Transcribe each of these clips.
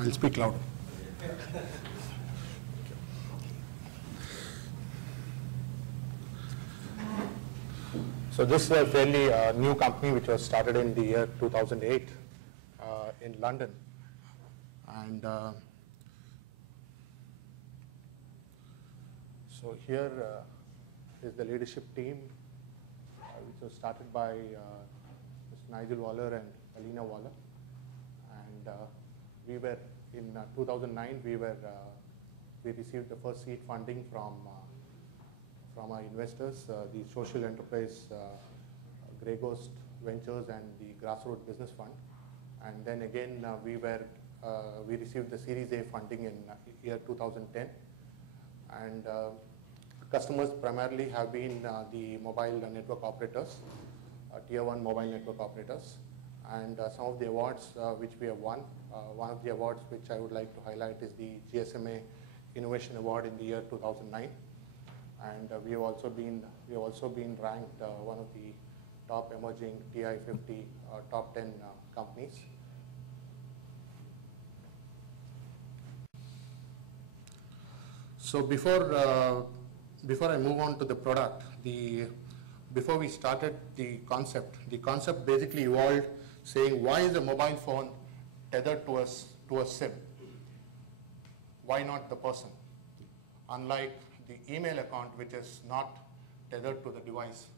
I'll speak louder. So this is a fairly new company which was started in the year 2008 in London. And so here is the leadership team, which was started by Mr. Nigel Waller and Alina Waller. And we were in 2009. We received the first seed funding from our investors, the social enterprise Greygost Ventures and the Grassroots Business Fund. And then again, we received the Series A funding in year 2010. And customers primarily have been the mobile network operators, tier 1 mobile network operators. And some of the awards which we have won. One of the awards which I would like to highlight is the GSMA Innovation Award in the year 2009. And we have also been ranked one of the top emerging TI 50 top 10 companies. So before I move on to the product, before we started the concept basically evolved saying, why is a mobile phone tethered to a SIM? Why not the person? Unlike the email account, which is not tethered to the device,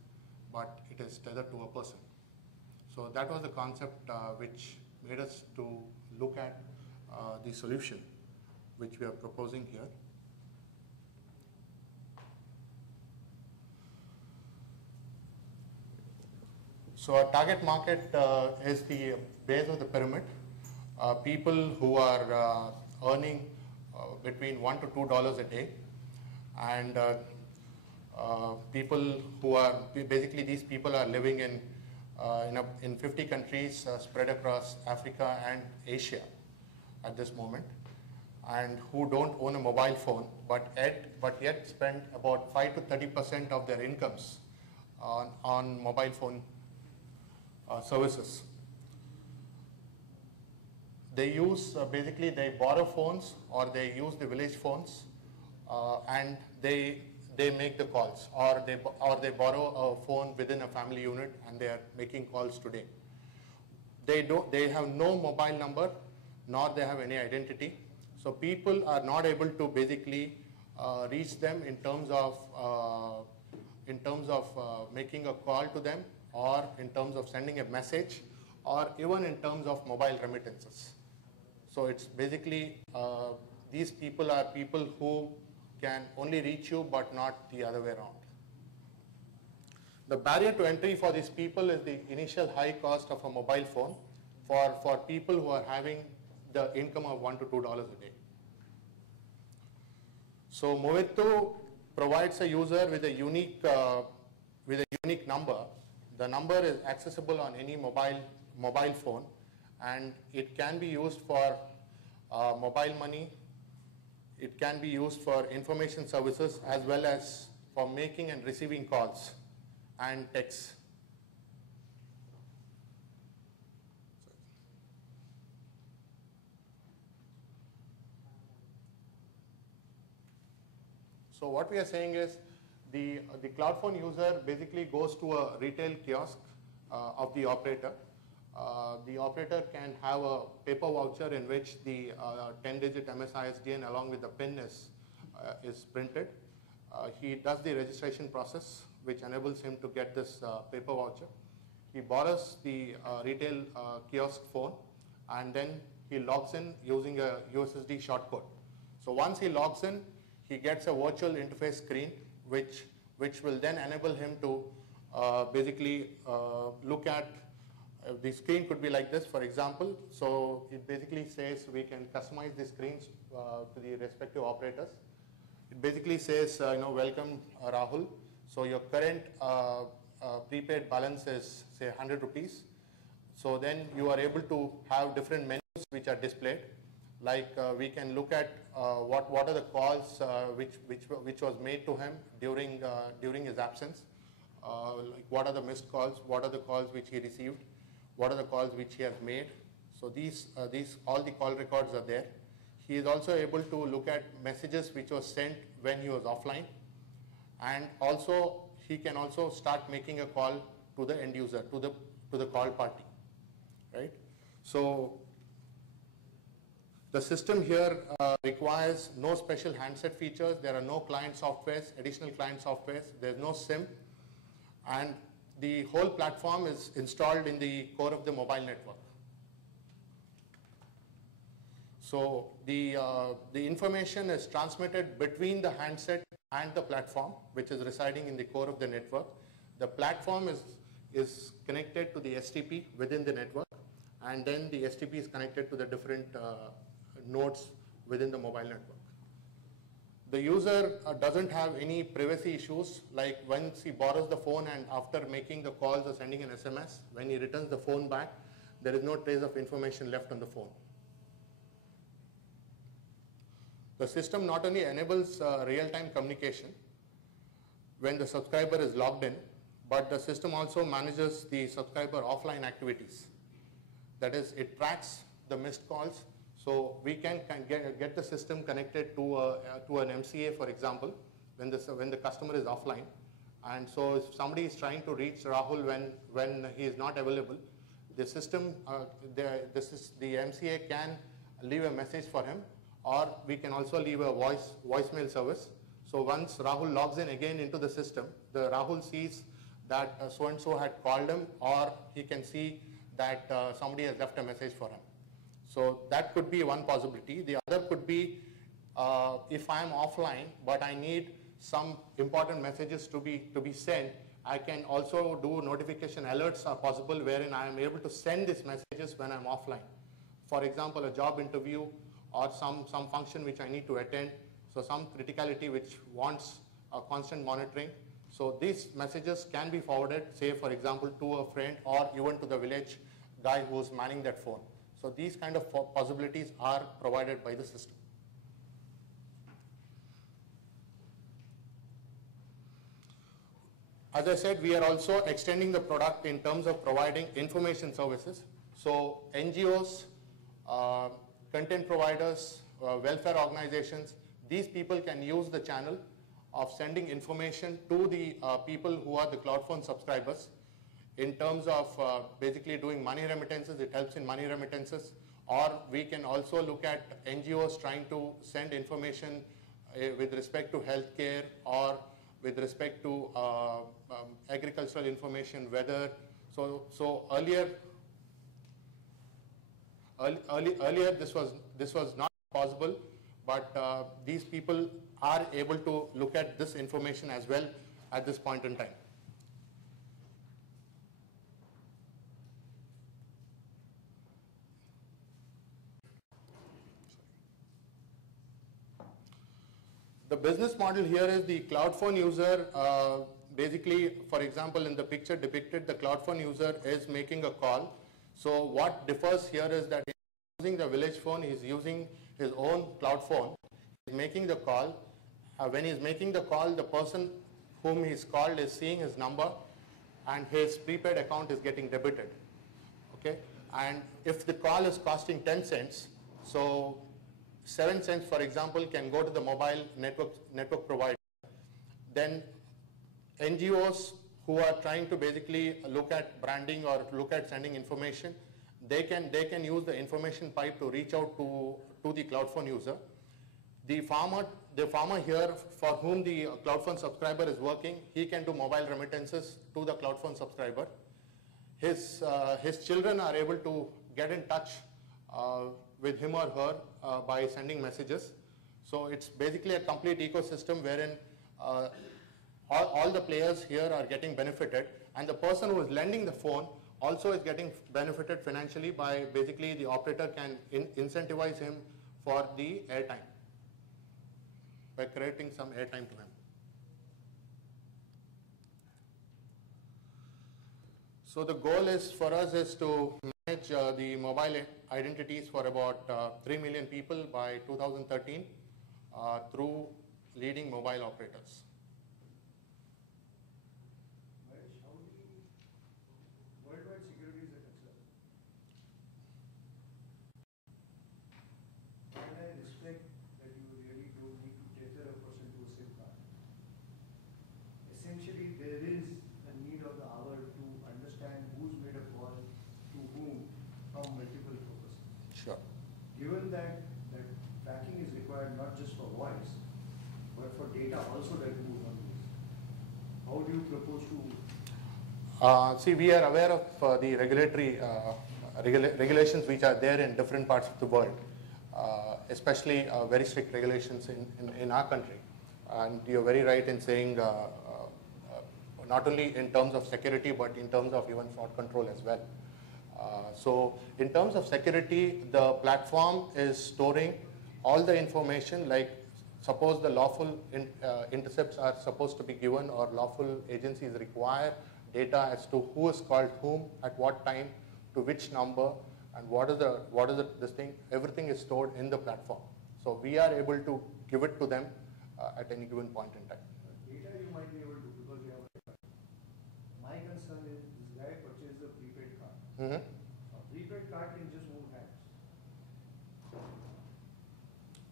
but it is tethered to a person. So that was the concept which made us to look at the solution which we are proposing here. So our target market is the base of the pyramid. People who are earning between $1 to $2 a day. And people who are, basically these people are living in 50 countries spread across Africa and Asia at this moment, and who don't own a mobile phone, but yet spend about 5 to 30% of their incomes on mobile phone services. They use, basically they borrow phones or they use the village phones. And they make the calls, or they borrow a phone within a family unit, and they are making calls today. They have no mobile number, nor they have any identity. So people are not able to basically reach them in terms of making a call to them, or in terms of sending a message, or even in terms of mobile remittances. So it's basically these people are people who can only reach you, but not the other way around. The barrier to entry for these people is the initial high cost of a mobile phone for people who are having the income of $1 to $2 a day. So Movirtu provides a user with a unique number. The number is accessible on any mobile phone, and it can be used for mobile money. It can be used for information services, as well as for making and receiving calls and texts. So what we are saying is the cloud phone user basically goes to a retail kiosk of the operator. The operator can have a paper voucher in which the 10-digit MSISDN along with the PIN is printed. He does the registration process, which enables him to get this paper voucher. He borrows the retail kiosk phone, and then he logs in using a USSD shortcode. So once he logs in, he gets a virtual interface screen, which will then enable him to basically look at. The screen could be like this, for example. So it basically says we can customize the screens to the respective operators. It basically says, welcome Rahul. So your current prepaid balance is, say, 100 rupees. So then you are able to have different menus which are displayed. Like we can look at what are the calls which was made to him during his absence. Like what are the missed calls? What are the calls which he received? What are the calls which he has made? So all the call records are there. He is also able to look at messages which were sent when he was offline, and also he can also start making a call to the end user, to the call party, right? So the system here requires no special handset features. There are no client softwares, additional client softwares. There's no SIM, and the whole platform is installed in the core of the mobile network. So the information is transmitted between the handset and the platform, which is residing in the core of the network. The platform is connected to the STP within the network, and then the STP is connected to the different nodes within the mobile network. The user doesn't have any privacy issues, like once he borrows the phone and after making the calls or sending an SMS, when he returns the phone back, there is no trace of information left on the phone. The system not only enables real-time communication when the subscriber is logged in, but the system also manages the subscriber offline activities. That is, it tracks the missed calls. So we can get the system connected to an MCA, for example, when the customer is offline. And so if somebody is trying to reach Rahul when he is not available, the system, the MCA can leave a message for him, or we can also leave a voicemail service. So once Rahul logs in again into the system, the Rahul sees that so-and-so had called him, or he can see that somebody has left a message for him. So that could be one possibility. The other could be if I'm offline, but I need some important messages to be sent, I can also do notification alerts are possible, wherein I am able to send these messages when I'm offline. For example, a job interview or some function which I need to attend, so some criticality which wants a constant monitoring. So these messages can be forwarded, say for example, to a friend or even to the village guy who's manning that phone. So these kind of possibilities are provided by the system. As I said, we are also extending the product in terms of providing information services. So NGOs, content providers, welfare organizations, these people can use the channel of sending information to the people who are the cloud phone subscribers in terms of basically doing money remittances. It helps in money remittances. Or we can also look at NGOs trying to send information with respect to healthcare or with respect to agricultural information, weather. So earlier this was not possible, but these people are able to look at this information as well at this point in time. The business model here is the cloud phone user, basically, for example, in the picture depicted, the cloud phone user is making a call. So what differs here is that he's using the village phone, he's using his own cloud phone, he's making the call. When he's making the call, the person whom he's called is seeing his number and his prepaid account is getting debited. Okay? And if the call is costing 10 cents, so 7 cents, for example, can go to the mobile network provider. Then NGOs who are trying to basically look at branding or look at sending information, they can use the information pipe to reach out to the cloud phone user. The farmer here for whom the cloud phone subscriber is working, he can do mobile remittances to the cloud phone subscriber. His children are able to get in touch with him or her by sending messages. So it's basically a complete ecosystem wherein all the players here are getting benefited, and the person who is lending the phone also is getting benefited financially by basically the operator can incentivize him for the airtime by creating some airtime to him. So the goal is for us is to manage the mobile identities for about 3 million people by 2013 through leading mobile operators. Mahesh, how many worldwide securities are concerned? you propose to? See, we are aware of the regulatory regulations which are there in different parts of the world, especially very strict regulations in our country. And you're very right in saying not only in terms of security, but in terms of even fraud control as well. So in terms of security, the platform is storing all the information, like suppose the lawful intercepts are supposed to be given, or lawful agencies require data as to who is called whom, at what time, to which number, and what is this thing. Everything is stored in the platform. So we are able to give it to them at any given point in time. Data you might be able to, because you have my concern is this guy purchased a prepaid card. A prepaid card can just move hands.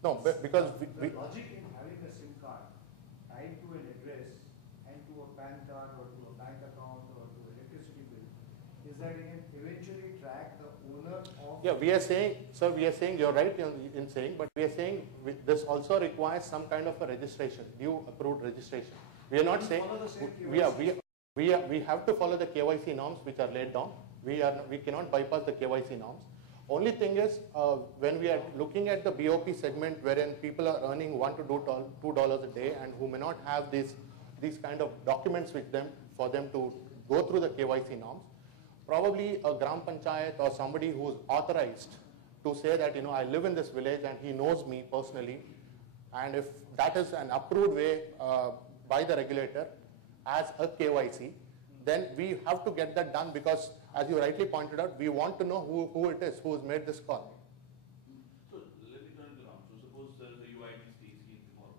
No, because the logic in having a SIM card tied to an address and to a PAN card or to a bank account or to electricity bill is that it can eventually track the owner of. Yeah, we are saying, sir, we are saying you're right in saying, but we are saying this also requires some kind of a registration, due approved registration. We are not saying we have to follow the KYC norms which are laid down. We cannot bypass the KYC norms. Only thing is, when we are looking at the BOP segment, wherein people are earning $1 to $2 a day and who may not have these kind of documents with them for them to go through the KYC norms, probably a Gram Panchayat or somebody who is authorized to say that, you know, I live in this village and he knows me personally, and if that is an approved way by the regulator as a KYC, then we have to get that done, because as you rightly pointed out, we want to know who it is who has made this call. So let me turn it around. So suppose the UID stays here tomorrow.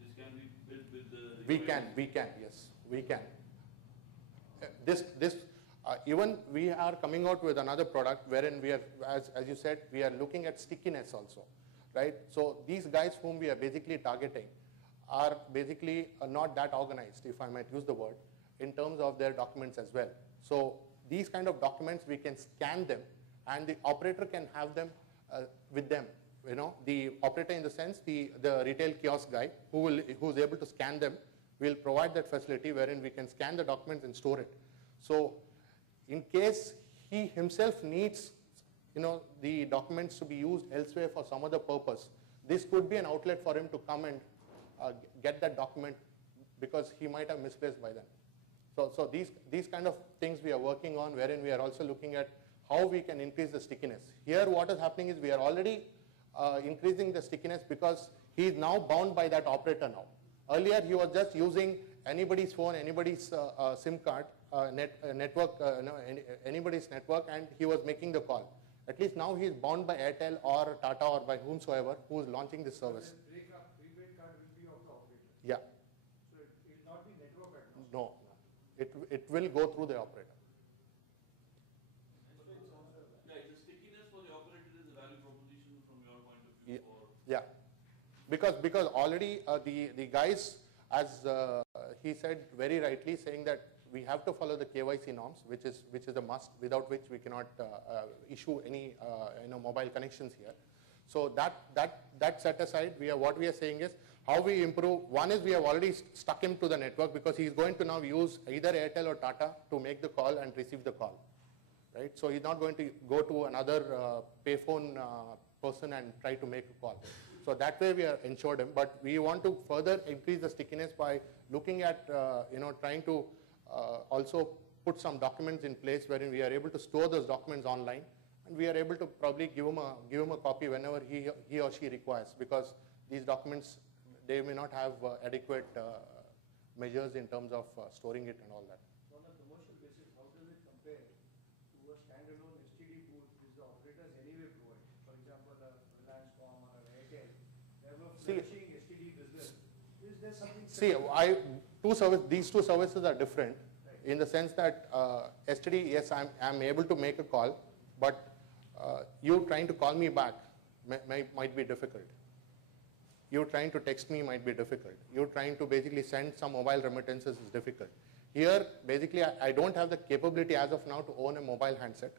This can be built with the. We can, yes, we can. Even we are coming out with another product wherein we are, as you said, we are looking at stickiness also, right? So these guys whom we are basically targeting are basically not that organized, if I might use the word, in terms of their documents as well. So these kind of documents, we can scan them, and the operator can have them with them. You know, the operator in the sense, the retail kiosk guy who is able to scan them will provide that facility wherein we can scan the documents and store it. So in case he himself needs, you know, the documents to be used elsewhere for some other purpose, this could be an outlet for him to come and get that document, because he might have misplaced by then. So these kind of things we are working on, wherein we are also looking at how we can increase the stickiness. Here what is happening is we are already increasing the stickiness because he is now bound by that operator now. Earlier he was just using anybody's phone, anybody's SIM card, network, anybody's network, and he was making the call. At least now he is bound by Airtel or Tata or by whomsoever who is launching this service. The prepaid card will be of the operator. Yeah. So it will not be network agnostic. No. It will go through the operator. Yeah, the stickiness for the operator is a value proposition from your point of view. Yeah, because already the guys, as he said very rightly, saying that we have to follow the KYC norms, which is a must, without which we cannot issue any mobile connections here. So that set aside, what we are saying is how we improve. One is we have already stuck him to the network, because he is going to now use either Airtel or Tata to make the call and receive the call, right? So he's not going to go to another payphone person and try to make a call. So that way we are ensured him. But we want to further increase the stickiness by looking at trying to also put some documents in place wherein we are able to store those documents online, and we are able to probably give him a copy whenever he or she requires, because these documents, they may not have adequate measures in terms of storing it and all that. So on a commercial basis, how does it compare to a standalone STD booth which the operators anyway provide? For example, a Reliance or an Airtel, they have a flourishing STD business. Is there something? These two services are different, right, in the sense that STD, yes, I'm able to make a call, but you trying to call me back might be difficult. You trying to text me might be difficult. You trying to basically send some mobile remittances is difficult. Here, basically, I don't have the capability as of now to own a mobile handset,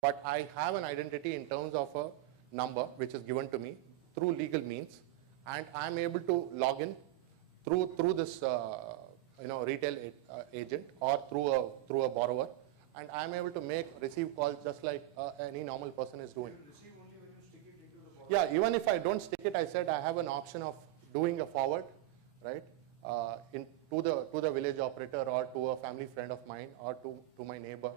but I have an identity in terms of a number which is given to me through legal means, and I'm able to log in through this retail agent or through a borrower, and I'm able to receive calls just like any normal person is doing. You receive only when you stick it into the box. Yeah, even if I don't stick it, I said I have an option of doing a forward, right, to the village operator or to a family friend of mine or to my neighbor.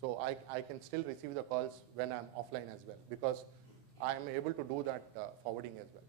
So I can still receive the calls when I'm offline as well, because I am able to do that forwarding as well.